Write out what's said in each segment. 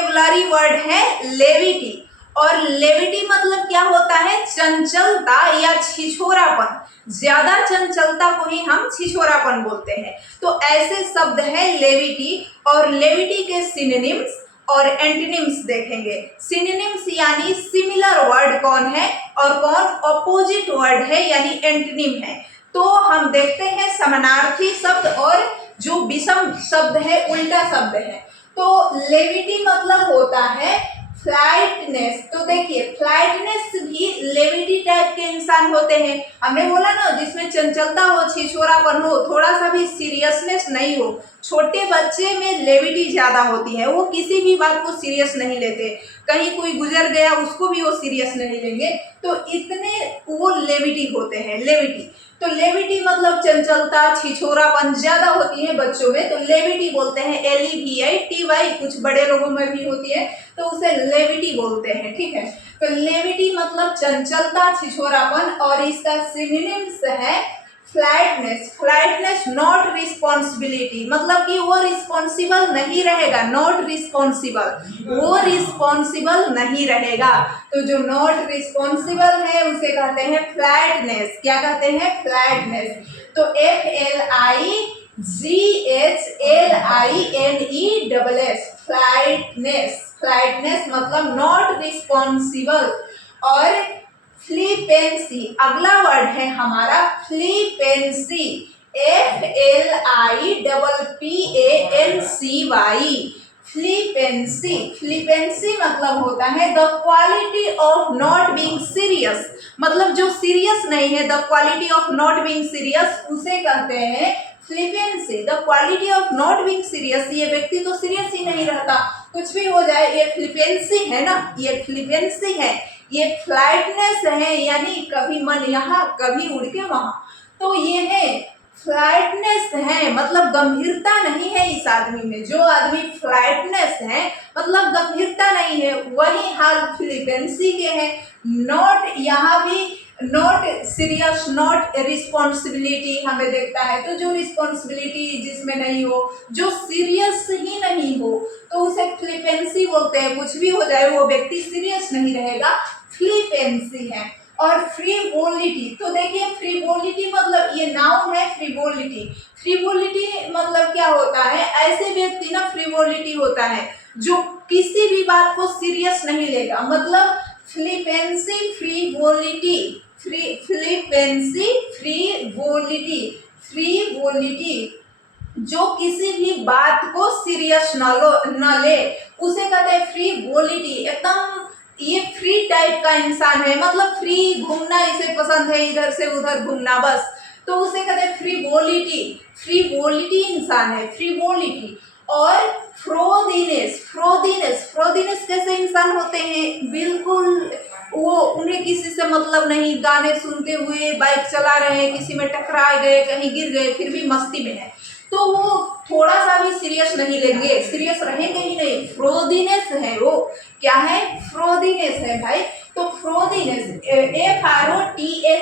Vocabulary word है levity. और levity मतलब क्या होता है? चंचलता या छिछोरापन। ज्यादा चंचलता को ही हम छिछोरापन बोलते हैं। तो ऐसे शब्द है लेविटी। और लेविटी के सिनोनिम्स और एंटोनिम्स देखेंगे। सिनोनिम्स यानी सिमिलर वर्ड कौन है और कौन अपोजिट वर्ड है यानी एंटोनिम है। तो हम देखते हैं समानार्थी शब्द और जो विषम शब्द है, उल्टा शब्द है। तो लेविटी मतलब होता है फ्लाइटनेस। तो देखिए फ्लाइटनेस भी लेविटी टाइप के इंसान होते हैं। हमने बोला ना, जिसमें चंचलता हो, छिछोरापन हो, थोड़ा सा भी सीरियसनेस नहीं हो। छोटे बच्चे में लेविटी ज्यादा होती है, वो किसी भी बात को सीरियस नहीं लेते। कहीं कोई गुजर गया उसको भी वो सीरियस नहीं लेंगे। तो इतने वो लेविटी होते हैं, लेविटी। तो लेविटी मतलब चंचलता, छिछोरापन ज्यादा होती है बच्चों में, तो लेविटी बोलते हैं। LEVITY, कुछ बड़े लोगों में भी होती है तो उसे लेविटी बोलते हैं। ठीक है, तो लेविटी मतलब चंचलता, छिछोरापन। और इसका सिनोनिम्स है फ्लैटनेस। फ्लैटनेस नॉट रिस्पॉन्सिबिलिटी, मतलब कि वो रिस्पॉन्सिबल नहीं रहेगा। नॉट रिस्पॉन्सिबल, वो रिस्पॉन्सिबल नहीं रहेगा। तो जो नॉट रिस्पॉन्सिबल है उसे कहते हैं फ्लैटनेस। क्या कहते हैं? फ्लैटनेस। तो FLIGHLINESS, फ्लैटनेस। फ्लैटनेस मतलब नॉट रिस्पॉन्सिबल। और फ्लिपेंसी, अगला वर्ड है हमारा फ्लिपेंसी। FLIPPANCY, फ्लिपेंसी। फ्लिपेंसी मतलब होता है the quality of not being serious. मतलब जो सीरियस नहीं है, the quality of not being serious, उसे कहते हैं flippancy. The quality of not being serious, ये व्यक्ति तो सीरियस ही नहीं रहता, कुछ भी हो जाए, ये फ्लिपेंसी है ना, ये फ्लिपेंसी है। ये फ्लाइटनेस है, यानी कभी मन यहाँ कभी उड़ के वहां। तो ये है फ्लाइटनेस है, मतलब गंभीरता नहीं है इस आदमी में। जो आदमी फ्लाइटनेस है मतलब गंभीरता नहीं है, वही हाल फिलिपेंसी के है। नॉट, यहाँ भी नॉट सीरियस, नॉट रिस्पॉन्सिबिलिटी हमें देखता है। तो जो रिस्पॉन्सिबिलिटी जिसमें नहीं हो, जो सीरियस ही नहीं हो, तो उसे फ्लिपेंसी बोलते हैं। कुछ भी हो जाए वो व्यक्ति सीरियस नहीं रहेगा, फ्लिपेंसी है। और फ्रीवोलिटी, तो देखिए फ्रीवोलिटी मतलब ये नाउन है। फ्रीवोलिटी, फ्रीवोलिटी मतलब क्या होता है? ऐसे व्यक्ति ना, फ्रीवोलिटी होता है जो किसी भी बात को सीरियस नहीं लेगा। मतलब फ्लिपेंसी फ्रीवोलिटी, फ्लिपेंसी फ्रीवोलिटी, फ्रीवोलिटी जो किसी भी बात को सीरियस न ले, उसे कहते हैं फ्रीवोलिटी। एकदम ये फ्री टाइप का इंसान है, मतलब फ्री घूमना इसे पसंद है, इधर से उधर घूमना बस। तो उसे कहते हैं फ्रीवोलिटी। फ्रीवोलिटी इंसान है, फ्रीवोलिटी। और फ्रोदिनेस, फ्रोदिनेस, फ्रोदिनेस कैसे इंसान होते हैं? बिल्कुल वो, उन्हें किसी से मतलब नहीं, गाने सुनते हुए बाइक चला रहे हैं, किसी में टकरा गए, कहीं गिर गए, फिर भी मस्ती में है, तो वो थोड़ा सा भी सीरियस नहीं लेंगे, सीरियस रहेंगे ही नहीं। फ्रोदिनेस है वो। क्या है? फ्रोदिनेस है भाई। तो फ्रोदिनेस, FROTHINESS,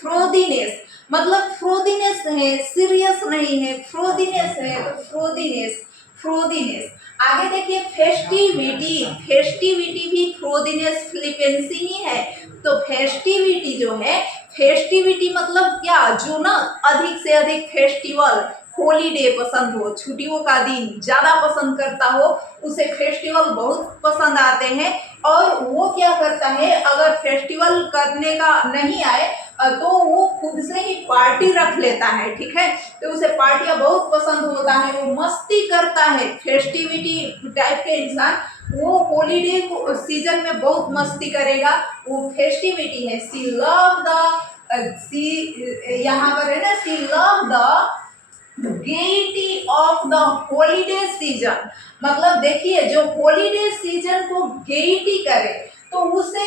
फ्रोदिनेस मतलब फ्रोदिनेस है, सीरियस नहीं है, फ्रोदिनेस है। तो फ्रोदिनेस, फ्रोदिनेस। आगे देखिए फेस्टिविटी, फेस्टिविटी भी फ्रोदिनेस फिलिपेंसी ही है। तो फेस्टिविटी जो है, फेस्टिविटी मतलब क्या? जो ना अधिक से अधिक फेस्टिवल, हॉलीडे पसंद हो, छुट्टियों का दिन ज्यादा पसंद करता हो, उसे फेस्टिवल बहुत पसंद आते हैं। और वो क्या करता है, अगर फेस्टिवल करने का नहीं आए तो वो खुद से ही पार्टी रख लेता है। ठीक है, तो उसे पार्टियां बहुत पसंद होता है, वो मस्ती करता है। फेस्टिविटी टाइप के इंसान, वो हॉलीडे को सीजन में बहुत मस्ती करेगा, वो फेस्टिविटी है। सी लव द, यहाँ पर है ना, see love the gaiety of the holiday season. मतलब देखिए जो हॉलीडे सीजन को गेटी करे तो उसे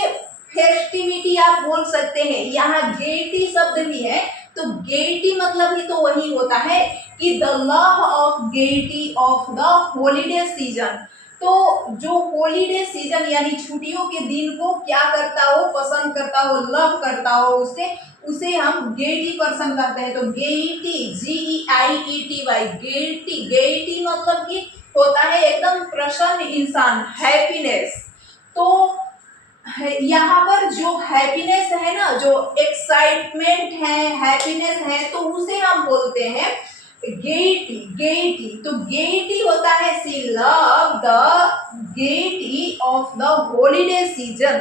फेस्टिविटी आप बोल सकते हैं। यहाँ गेटी शब्द भी है, तो गेटी मतलब ही तो वही होता है कि the love of Getty of the holiday season. तो जो हॉलीडे सीजन यानी छुट्टियों के दिन को क्या करता हो, पसंद करता हो, लव करता हो, उसे हम गेटी पर्सन कहते हैं। तो गेटी, GEIETY, गेटी, गेटी मतलब कि होता है एकदम प्रसन्न इंसान, हैप्पीनेस। तो यहाँ पर जो हैप्पीनेस है ना, जो एक्साइटमेंट है, हैप्पीनेस है, तो उसे हम बोलते हैं गेटी। गेटी, तो गेटी होता है see love the gaiety of the holiday season.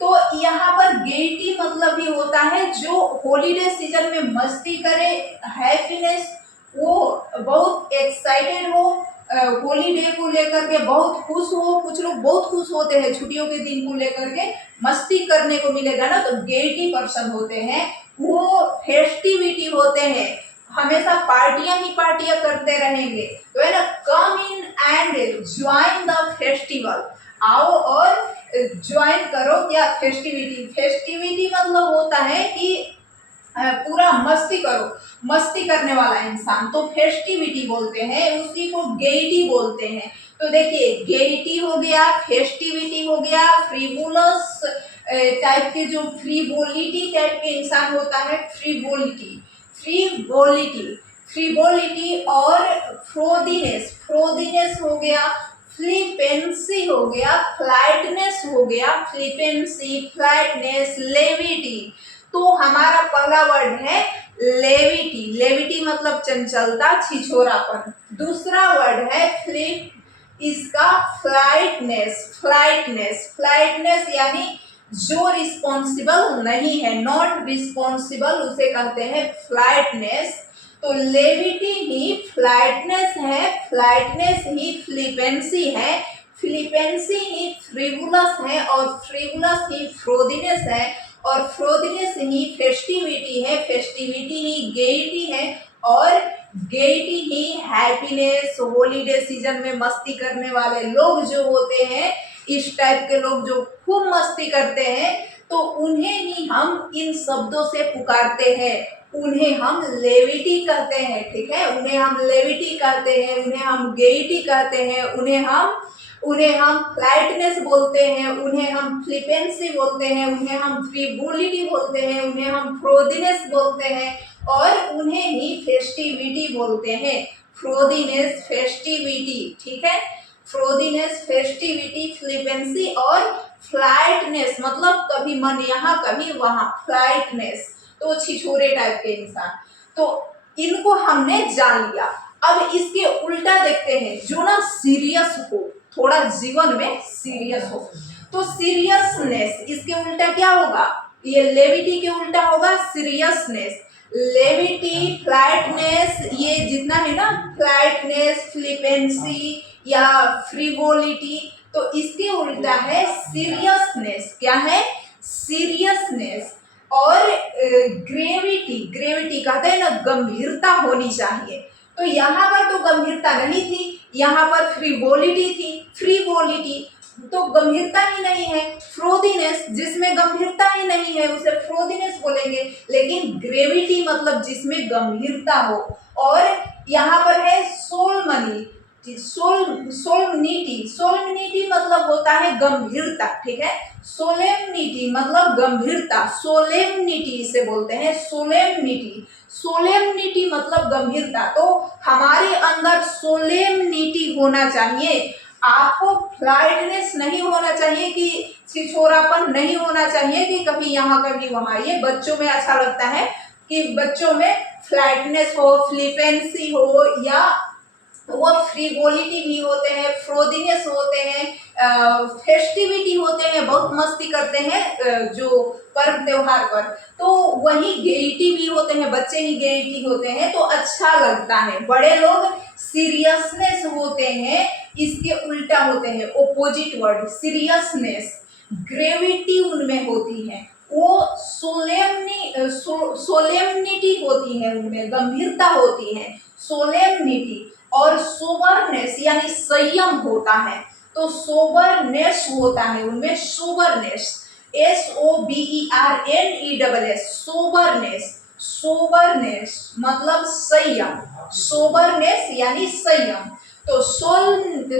तो यहाँ पर गेटी मतलब ये होता है जो हॉलीडे सीजन में मस्ती करे, हैप्पीनेस, वो बहुत एक्साइटेड हो, हॉलीडे को लेकर के बहुत खुश हो। कुछ लोग बहुत खुश होते हैं छुट्टियों के दिन को लेकर के, मस्ती करने को मिलेगा ना, तो गेटी पर्सन होते हैं, वो फेस्टिविटी होते हैं, हमेशा पार्टियां ही पार्टियां करते रहेंगे। तो है ना, come in and join the festival, आओ और ज्वाइन करो क्या, फेस्टिविटी। फेस्टिविटी मतलब होता है कि पूरा मस्ती करो, मस्ती करने वाला इंसान, तो फेस्टिविटी बोलते हैं, उसी को गेटी बोलते हैं। तो देखिए, गेटी हो गया, फेस्टिविटी हो गया, फ्रीवुलस टाइप के, जो फ्रीवोलिटी टाइप के इंसान होता है, फ्रीवोलिटी, फ्रीवोलिटी, फ्रीवोलिटी, और फ्रोदीनेस, फ्रोदीनेस हो गया, फ्लिपेंसी हो गया, फ्लाइटनेस हो गया, फ्लिपेंसी, फ्लाइटनेस, लेविटी। तो हमारा पहला वर्ड है लेविटी। लेविटी मतलब चंचलता, छिछोरापन। दूसरा वर्ड है फ्लिप, इसका फ्लाइटनेस। फ्लाइटनेस, फ्लाइटनेस यानी जो रिस्पॉन्सिबल नहीं है, नॉट रिस्पॉन्सिबल, उसे कहते हैं फ्लाइटनेस। तो लेविटी ही फ्लाइटनेस है, फ्लाइटनेस ही फ्लिपेंसी है, फिलिपेंसी ही फ्रिवुलस है, और फ्रिवुलस ही फ्रोदिनेस है, और फ्रोदिनेस ही फेस्टिविटी है, फेस्टिविटी ही गेइटी है, और गेइटी ही हैप्पीनेस। हॉलीडे सीजन में मस्ती करने वाले लोग जो होते हैं, इस टाइप के लोग जो खूब मस्ती करते हैं, तो उन्हें ही हम इन शब्दों से पुकारते हैं, उन्हें हम लेविटी कहते हैं। ठीक है, उन्हें हम लेविटी कहते हैं, उन्हें हम गेइटी कहते हैं, उन्हें हम फ्लाइटनेस बोलते हैं, उन्हें हम फ्लिपेंसी बोलते हैं, उन्हें हम फ्रीवोलिटी बोलते हैं, उन्हें हम फ्रोदिनेस बोलते हैं, और उन्हें ही फेस्टिविटी बोलते हैं। फ्रोदिनेस, फेस्टिविटी, ठीक है, फ्रोदिनेस, फेस्टिविटी, फ्लिपेंसी और फ्लाइटनेस मतलब कभी मन यहाँ कभी वहां, फ्लाइटनेस, तो छिछोरे टाइप के इंसान। तो इनको हमने जान लिया। अब इसके उल्टा देखते हैं, जो ना सीरियस हो, थोड़ा जीवन में सीरियस हो, तो सीरियसनेस, इसके उल्टा क्या होगा, ये लेविटी के उल्टा होगा सीरियसनेस। लेविटी, फ्लाइटनेस, ये जितना है ना, फ्लाइटनेस, फ्लिपेंसी या फ्रिवोलिटी, तो इसके उल्टा है सीरियसनेस। क्या है, सीरियसनेस। और ग्रेविटी, ग्रेविटी कहते हैं ना, गंभीरता होनी चाहिए, तो यहाँ पर तो गंभीरता नहीं थी, यहाँ पर फ्रीवोलिटी थी, फ्रीवोलिटी तो गंभीरता ही नहीं है। फ्रोदिनेस, जिसमें गंभीरता ही नहीं है, उसे फ्रोदिनेस बोलेंगे। लेकिन ग्रेविटी मतलब जिसमें गंभीरता हो, और यहाँ पर है सोलमनी, सोलमनिटी, सोलमनिटी मतलब होता है गंभीरता। ठीक है, सोलेमनिटी मतलब गंभीरता, सोलेमनिटी इसे बोलते हैं, सोलेमनिटी, सोलेमनिटी मतलब गंभीरता। तो हमारे अंदर सोलेमनिटी होना चाहिए, आपको फ्लाइटनेस नहीं होना चाहिए, कि छिछोरापन नहीं होना चाहिए कि कभी यहाँ कभी वहां। ये बच्चों में अच्छा लगता है कि बच्चों में फ्लाइटनेस हो, फ्लिपेंसी हो, या वो फ्रीवोलिटी भी होते हैं, फ्रोदिनेस होते हैं, फेस्टिविटी होते हैं, बहुत मस्ती करते हैं जो पर्व त्योहार पर। तो वही गेइटी भी होते हैं, बच्चे ही गेइटी होते हैं, तो अच्छा लगता है। बड़े लोग सीरियसनेस होते हैं, इसके उल्टा होते हैं, ओपोजिट वर्ड, सीरियसनेस। ग्रेविटी उनमें होती है, वो सोलेमनिटी होती है, उनमें गंभीरता होती है, सोलेमनिटी। और सोबरनेस यानी संयम होता है, तो सोबरनेस होता है उनमें, सोबरनेस, SOBERNESS, सोबरनेस, सोबरनेस मतलब संयम, सोबरनेस यानी संयम। तो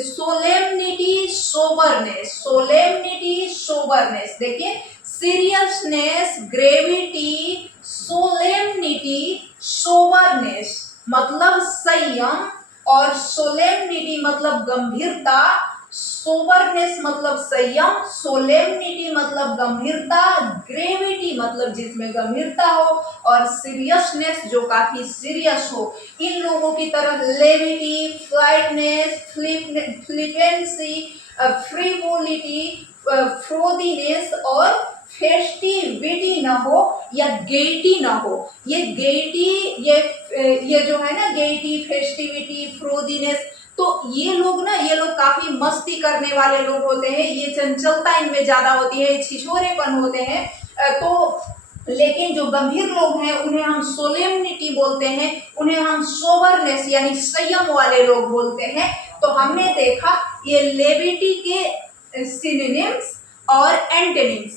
सोलेमनिटी, सोबरनेस, सोलेमनिटी, सोबरनेस। देखिए, सीरियसनेस, ग्रेविटी, सोलेमनिटी, सोबरनेस मतलब संयम और सोलेमनिटी मतलब गंभीरता, सोबरनेस मतलब संयम, सोलेमनिटी मतलब गंभीरता, ग्रेविटी मतलब जिसमें गंभीरता हो, और सीरियसनेस जो काफी सीरियस हो। इन लोगों की तरह लेविटी, फ्लाइटनेस, फ्लिपेंसी, फ्रीवोलिटी, फ्रोदीनेस और फेस्टिविटी ना हो या गेटी ना हो। ये गेटी, ये जो है ना गेटी, फेस्टिविटी, फ्रोदीनेस, तो ये लोग ना, ये लोग काफी मस्ती करने वाले लोग होते हैं, ये चंचलता इनमें ज्यादा होती है, छिछोरेपन होते हैं। तो लेकिन जो गंभीर लोग हैं उन्हें हम सोलेमनिटी बोलते हैं, उन्हें हम सोबरनेस यानी संयम वाले लोग बोलते हैं। तो हमने देखा ये लेविटी के सिनोनिम्स और एंटोनिम्स।